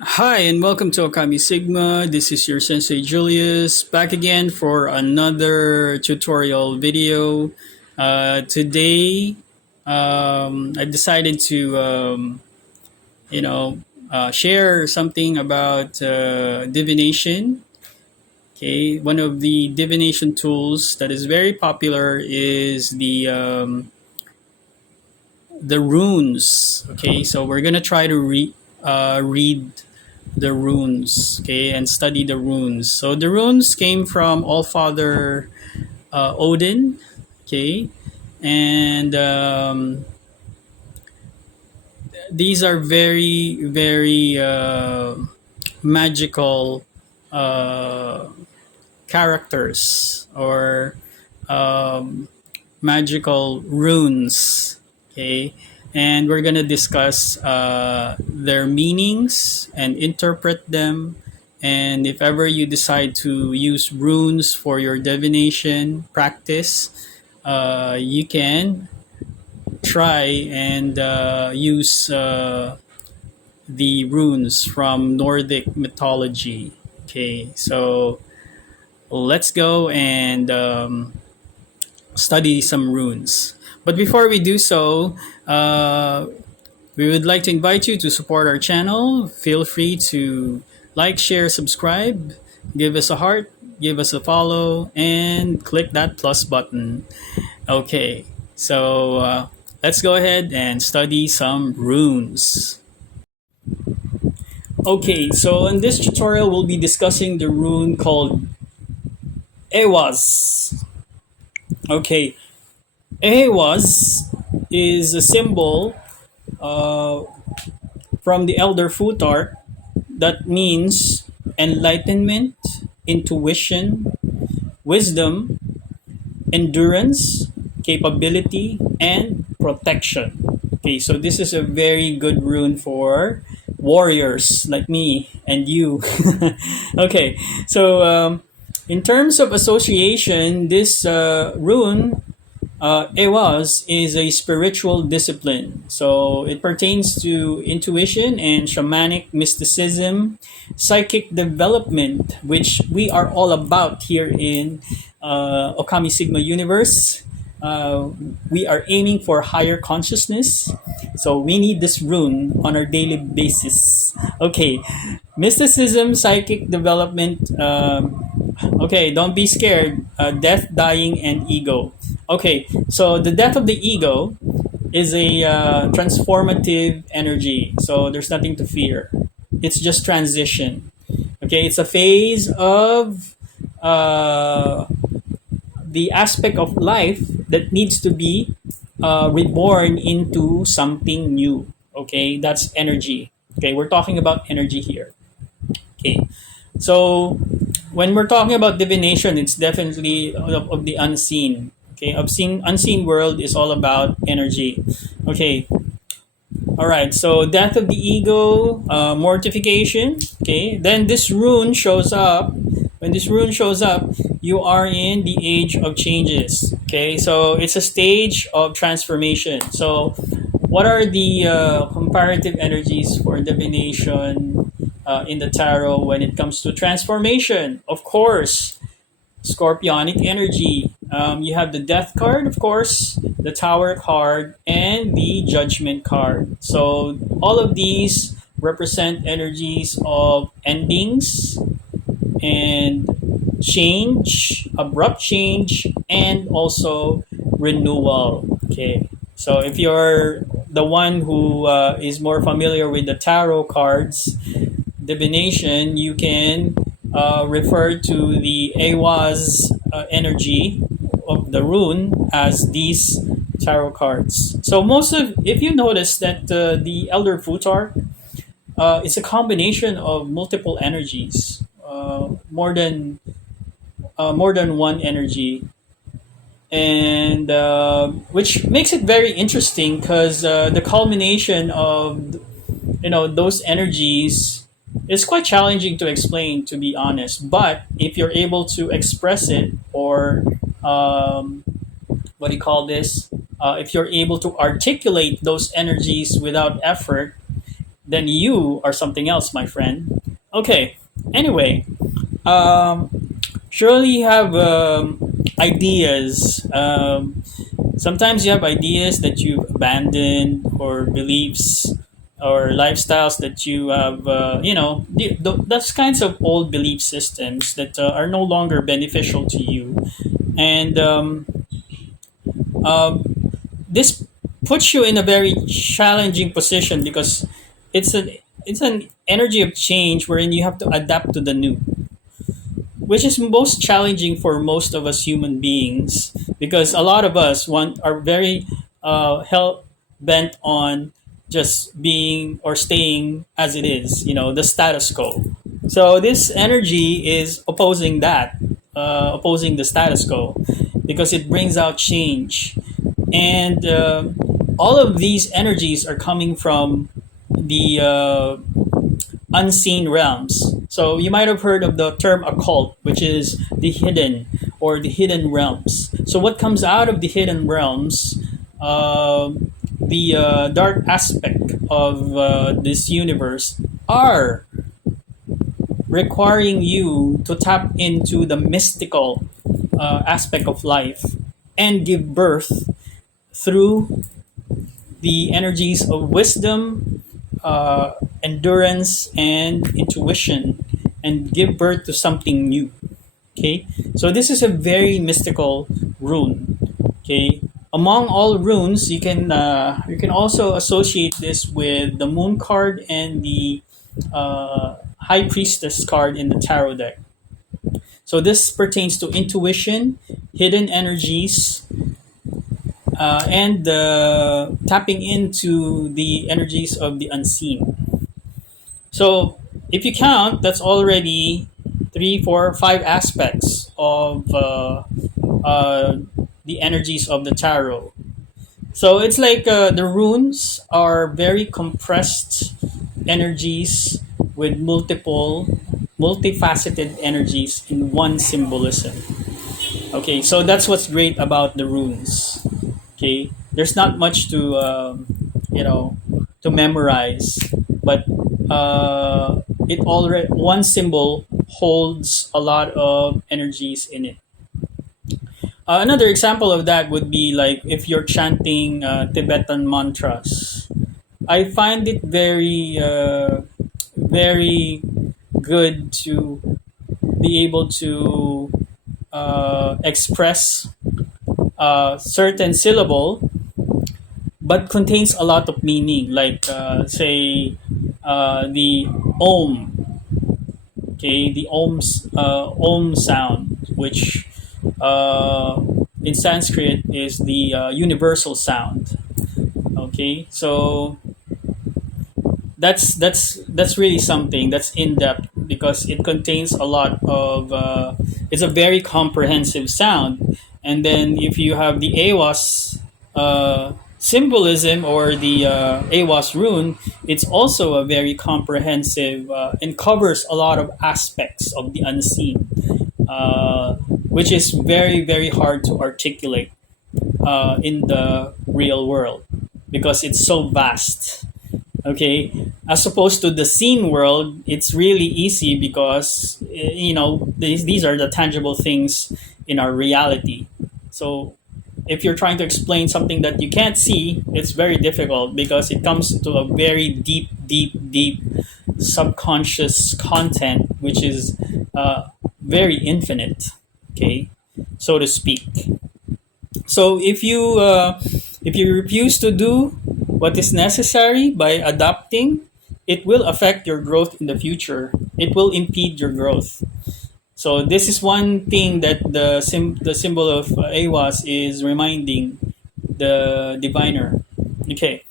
Hi, and welcome to ôKAMI Sigma. This is your Sensei Julius, back again for another tutorial video. Today, I decided to, share something about divination. Okay, one of the divination tools that is very popular is the runes. Okay, so we're gonna try to read the runes, okay, and study the runes. So the runes came from All Father Odin, okay, and these are very magical uh, characters or um, magical runes, okay, and we're gonna discuss their meanings and interpret them. And if ever you decide to use runes for your divination practice, you can try and use the runes from Nordic mythology. Okay, so let's go and study some runes. But before we do so, we would like to invite you to support our channel. Feel free to like, share, subscribe, give us a heart, give us a follow, and click that plus button. Okay, so let's go ahead and study some runes. Okay, so in this tutorial, we'll be discussing the rune called Eihwaz. Okay, Eihwaz is a symbol uh, from the elder Futhark that means enlightenment, intuition, wisdom, endurance, capability, and protection. Okay, so this is a very good rune for warriors like me and you. Okay, so in terms of association, this rune Eihwaz is a spiritual discipline. So it pertains to intuition and shamanic mysticism, psychic development, which we are all about here in ôKAMI Sigma Universe. Uh, we are aiming for higher consciousness. So we need this rune on our daily basis. Okay, mysticism, psychic development. Okay, don't be scared. Death, dying, and ego. Okay, so the death of the ego is a transformative energy. So there's nothing to fear. It's just transition. Okay, it's a phase of the aspect of life that needs to be reborn into something new. Okay, that's energy. Okay, we're talking about energy here. Okay, so when we're talking about divination, it's definitely of the unseen. Okay, unseen world is all about energy. Okay, all right. So death of the ego, mortification. Okay, then this rune shows up. When this rune shows up, you are in the age of changes. Okay, so it's a stage of transformation. So, what are the comparative energies for divination in the tarot when it comes to transformation? Of course, scorpionic energy. You have the death card, of course, the tower card, and the judgment card. So all of these represent energies of endings and change, abrupt change, and also renewal. Okay. So if you're the one who is more familiar with the tarot cards, divination, you can refer to the Eihwaz energy of the rune as these tarot cards. So most of, if you notice that the Elder Futhark is a combination of multiple energies, more than one energy, and which makes it very interesting because the culmination of those energies is quite challenging to explain, to be honest. But if you're able to express it, or what do you call this, if you're able to articulate those energies without effort, then you are something else, my friend. Okay. Anyway, um, surely you have ideas. Sometimes you have ideas that you've abandoned, or beliefs or lifestyles that you have, those kinds of old belief systems that are no longer beneficial to you. And uh, this puts you in a very challenging position because it's an it's an energy of change wherein you have to adapt to the new, which is most challenging for most of us human beings, because a lot of us are very hell bent on just being or staying as it is, the status quo. So this energy is opposing that, opposing the status quo, because it brings out change. And all of these energies are coming from the unseen realms. So you might have heard of the term occult, which is the hidden or the hidden realms. So what comes out of the hidden realms, the dark aspect of this universe, are requiring you to tap into the mystical aspect of life and give birth through the energies of wisdom, endurance, and intuition, and give birth to something new. Okay, so this is a very mystical rune. Okay, among all runes, you can also associate this with the Moon card and the High Priestess card in the tarot deck. So this pertains to intuition, hidden energies, and tapping into the energies of the unseen. So if you count, that's already three, four, five aspects of the energies of the tarot. So it's like the runes are very compressed energies with multifaceted energies in one symbolism. Okay, so that's what's great about the runes. Okay, there's not much to to memorize, but it already one symbol holds a lot of energies in it. Another example of that would be like if you're chanting Tibetan mantras. I find it very good to be able to express a certain syllable, but contains a lot of meaning. Like say the Om, okay, the Om sound, which in Sanskrit is the universal sound. Okay, so that's really something that's in depth, because it contains a lot of it's a very comprehensive sound. And then if you have the Eihwaz symbolism, or the Eihwaz rune, it's also a very comprehensive and covers a lot of aspects of the unseen, which is very hard to articulate in the real world, because it's so vast. Okay, as opposed to the seen world, it's really easy because these are the tangible things in our reality. So if you're trying to explain something that you can't see, it's very difficult, because it comes to a very deep subconscious content, which is very infinite, okay, so to speak. So if you refuse to do what is necessary by adapting, it will affect your growth in the future. It will impede your growth. So this is one thing that the symbol of Eihwaz is reminding the diviner. Okay,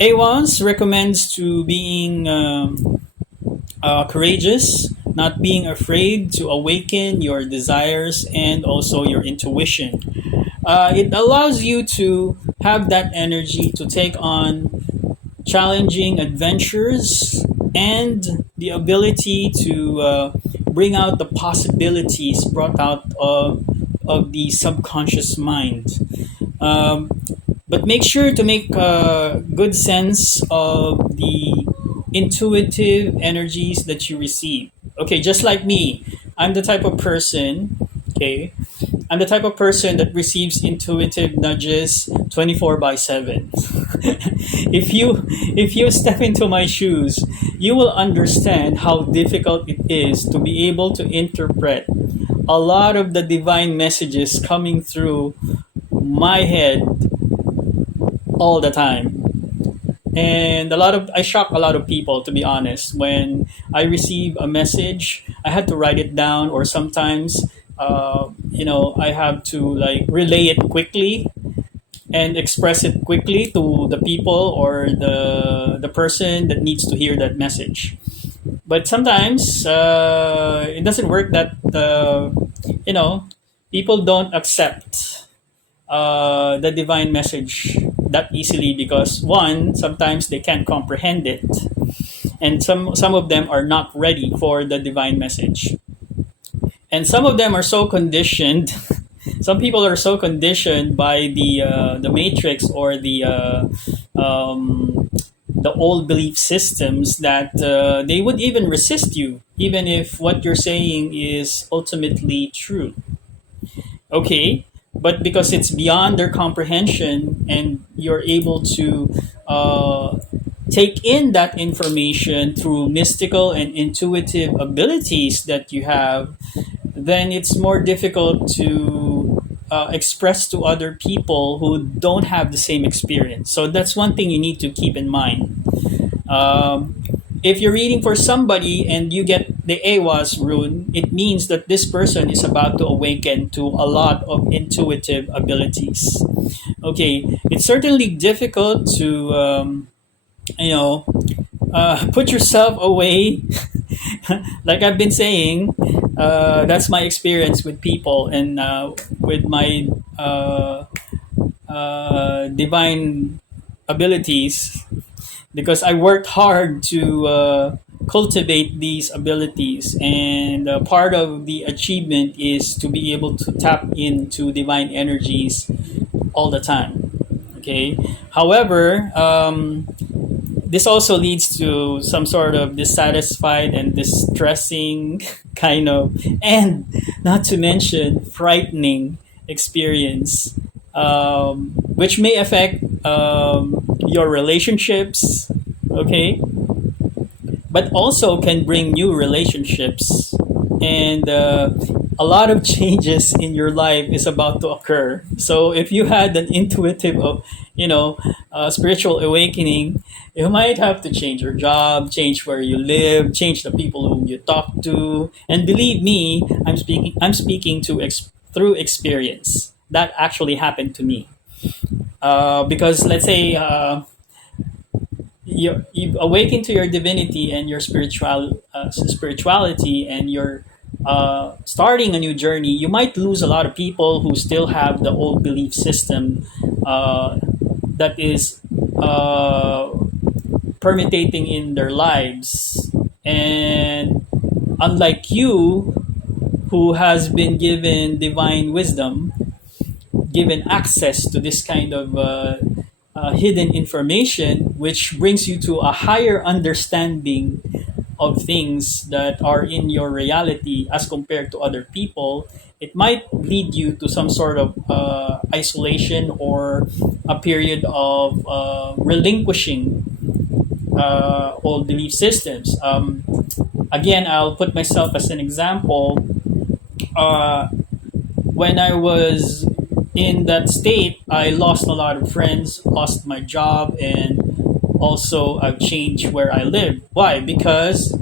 Eihwaz recommends to being courageous, not being afraid to awaken your desires and also your intuition. It allows you to have that energy to take on challenging adventures, and the ability to bring out the possibilities brought out of the subconscious mind. But make sure to make good sense of the intuitive energies that you receive. Okay, just like me, I'm the type of person, okay, I'm the type of person that receives intuitive nudges 24 by 7. If you step into my shoes, you will understand how difficult it is to be able to interpret a lot of the divine messages coming through my head all the time. And I shock a lot of people, to be honest. When I receive a message, I had to write it down, or sometimes I have to like relay it quickly and express it quickly to the people or the person that needs to hear that message. But sometimes it doesn't work that you know people don't accept the divine message that easily, because one, sometimes they can't comprehend it, and some of them are not ready for the divine message, and some of them are so conditioned. Some people are so conditioned by the matrix, or um, the old belief systems, that they would even resist you even if what you're saying is ultimately true. Okay, but because it's beyond their comprehension, and you're able to uh, take in that information through mystical and intuitive abilities that you have, then it's more difficult to express to other people who don't have the same experience. So that's one thing you need to keep in mind. Um, if you're reading for somebody and you get the Eihwaz rune, it means that this person is about to awaken to a lot of intuitive abilities. Okay, it's certainly difficult to you know put yourself away. Like I've been saying, that's my experience with people, and with my divine abilities, because I worked hard to cultivate these abilities, and part of the achievement is to be able to tap into divine energies all the time. Okay. However, this also leads to some sort of dissatisfied and distressing kind of, and not to mention frightening experience, which may affect your relationships. Okay, but also can bring new relationships, and a lot of changes in your life is about to occur. So if you had an intuitive spiritual awakening, you might have to change your job, change where you live, change the people whom you talk to. And believe me, I'm speaking through experience. That actually happened to me. Because let's say you awaken to your divinity and your spirituality, and you're starting a new journey. You might lose a lot of people who still have the old belief system that is uh, permeating in their lives. And unlike you, who has been given divine wisdom, given access to this kind of hidden information, which brings you to a higher understanding of things that are in your reality as compared to other people, it might lead you to some sort of isolation, or a period of relinquishing old belief systems. Again, I'll put myself as an example. When I was in that state, I lost a lot of friends, lost my job, and also I've changed where I live. Why? Because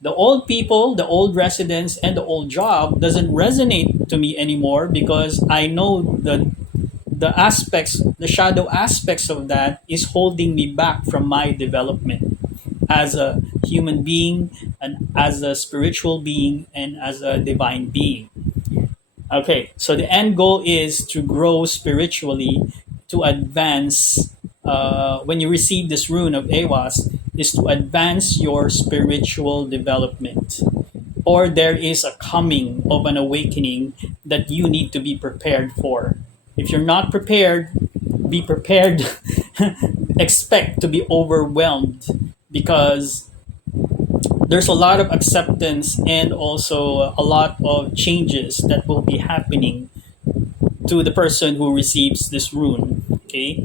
the old people, the old residents, and the old job doesn't resonate to me anymore, because I know the shadow aspects of that is holding me back from my development as a human being, and as a spiritual being, and as a divine being. Okay, so the end goal is to grow spiritually, to advance. When you receive this rune of Eihwaz, is to advance your spiritual development, or there is a coming of an awakening that you need to be prepared for. If you're not prepared, be prepared. Expect to be overwhelmed, because there's a lot of acceptance and also a lot of changes that will be happening to the person who receives this rune. Okay,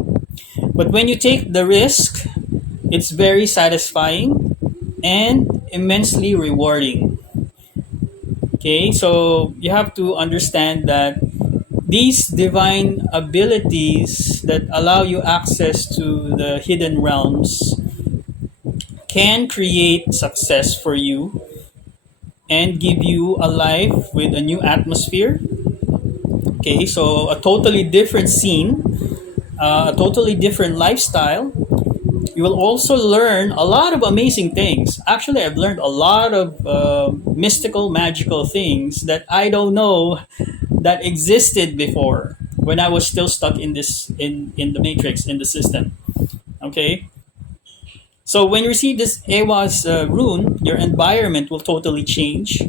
but when you take the risk, it's very satisfying and immensely rewarding. Okay, so you have to understand that these divine abilities that allow you access to the hidden realms can create success for you and give you a life with a new atmosphere. Okay, so a totally different scene, a totally different lifestyle. You will also learn a lot of amazing things. Actually, I've learned a lot of mystical, magical things that I don't know that existed before when I was still stuck in this in the matrix in the system. Okay, so when you receive this Eihwaz rune, your environment will totally change,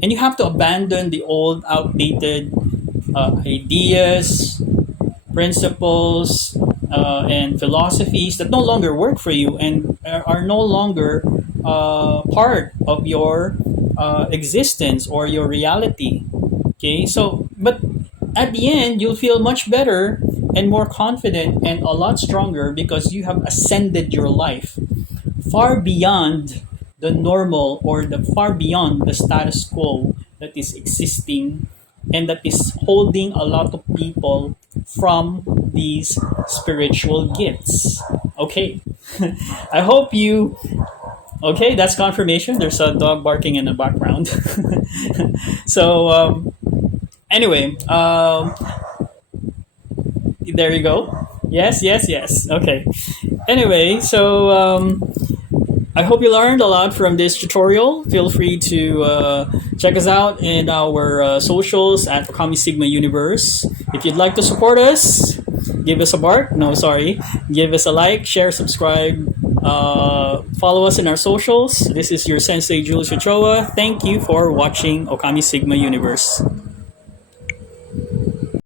and you have to abandon the old, outdated ideas, principles, and philosophies that no longer work for you and are no longer part of your existence or your reality. Okay, so but at the end, you'll feel much better and more confident and a lot stronger because you have ascended your life far beyond the normal or the far beyond the status quo that is existing and that is holding a lot of people from these spiritual gifts. Okay. I hope you. Okay, that's confirmation. There's a dog barking in the background. So, anyway, there you go. Yes, yes, yes. Okay. Anyway, so I hope you learned a lot from this tutorial. Feel free to check us out in our socials at ôKAMI Sigma Universe. If you'd like to support us, give us a bark. No, sorry. Give us a like, share, subscribe. Follow us in our socials. This is your Sensei Jules Ochoa. Thank you for watching ôKAMI Sigma Universe.